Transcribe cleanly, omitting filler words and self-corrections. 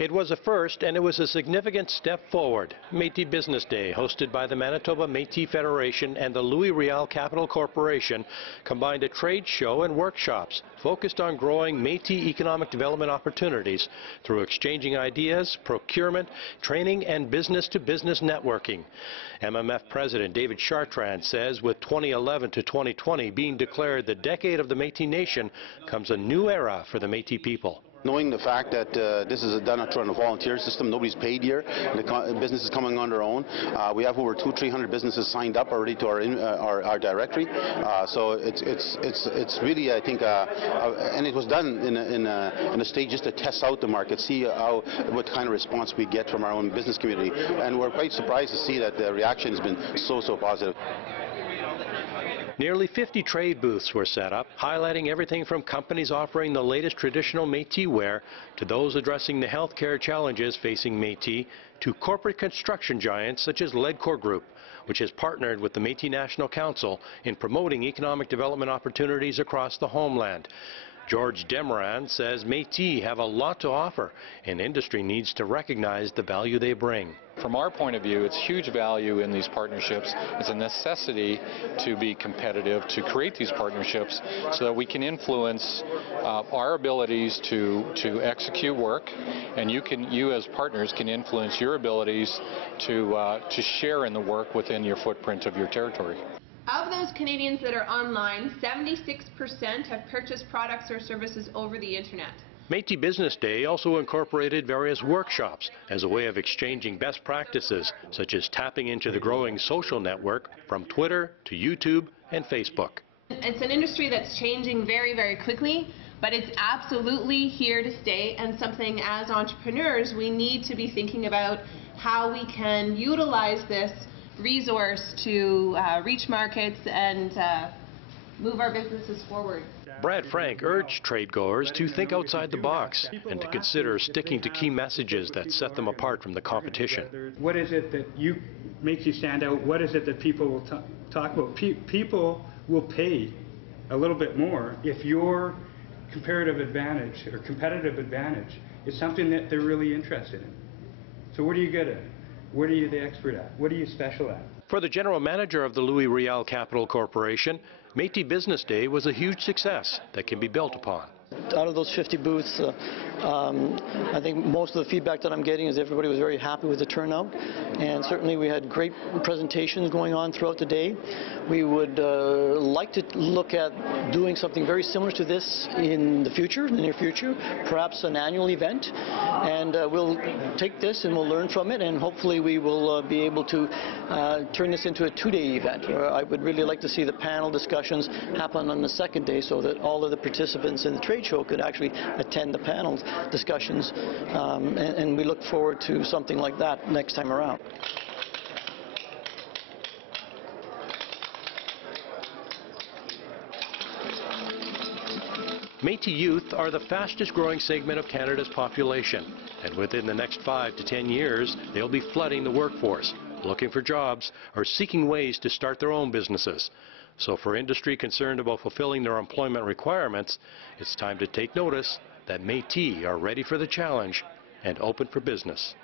It was a first, and it was a significant step forward. Metis Business Day, hosted by the Manitoba Métis Federation and the Riel Capital Corporation, combined a trade show and workshops focused on growing Métis economic development opportunities through exchanging ideas, procurement, training, and business-to-business networking. MMF President David Chartrand says with 2011 to 2020 being declared the decade of the Métis Nation comes a new era for the Métis people. Knowing the fact that this is done through a volunteer system, nobody's paid here, the business is coming on their own. We have over 200-300 businesses signed up already to our directory. So it's really, I think, and it was done in a stage just to test out the market, see what kind of response we get from our own business community, and we're quite surprised to see that the reaction has been so positive. Nearly 50 trade booths were set up, highlighting everything from companies offering the latest traditional Métis wear to those addressing the healthcare challenges facing Métis, to corporate construction giants such as Ledcor Group, which has partnered with the Métis National Council in promoting economic development opportunities across the homeland. George Demoran says Métis have a lot to offer, and industry needs to recognize the value they bring. From our point of view, it's huge value in these partnerships. It's a necessity to be competitive, to create these partnerships so that we can influence our abilities to execute work, and you as partners can influence your abilities to share in the work within your footprint of your territory. Of those Canadians that are online, 76% have purchased products or services over the internet. Metis Business Day also incorporated various workshops as a way of exchanging best practices, such as tapping into the growing social network from Twitter to YouTube and Facebook. It's an industry that's changing very quickly, but it's absolutely here to stay, and something as entrepreneurs we need to be thinking about how we can utilize this resource to reach markets and move our businesses forward. Brad Franck urged tradegoers to think outside the box and to consider sticking to key messages that set them apart from the competition. What is it that makes you stand out? What is it that people will talk about? People will pay a little bit more if your comparative advantage or competitive advantage is something that they're really interested in. So what are you good at? What are you the expert at? What are you special at? For the general manager of the Riel Capital Corporation, Metis Business Day was a huge success that can be built upon. Out of those 50 booths, I think most of the feedback that I'm getting is everybody was very happy with the turnout, and certainly we had great presentations going on throughout the day. We would like to look at doing something very similar to this in the future, in the near future, perhaps an annual event, and we'll take this and we'll learn from it, and hopefully we will be able to turn this into a two-day event. I would really like to see the panel discussions happen on the second day so that all of the participants in the trade show could actually attend the panel discussions, and we look forward to something like that next time around. Métis youth are the fastest growing segment of Canada's population, and within the next 5 to 10 years they'll be flooding the workforce, looking for jobs or seeking ways to start their own businesses. So for industry concerned about fulfilling their employment requirements, it's time to take notice that Métis are ready for the challenge and open for business.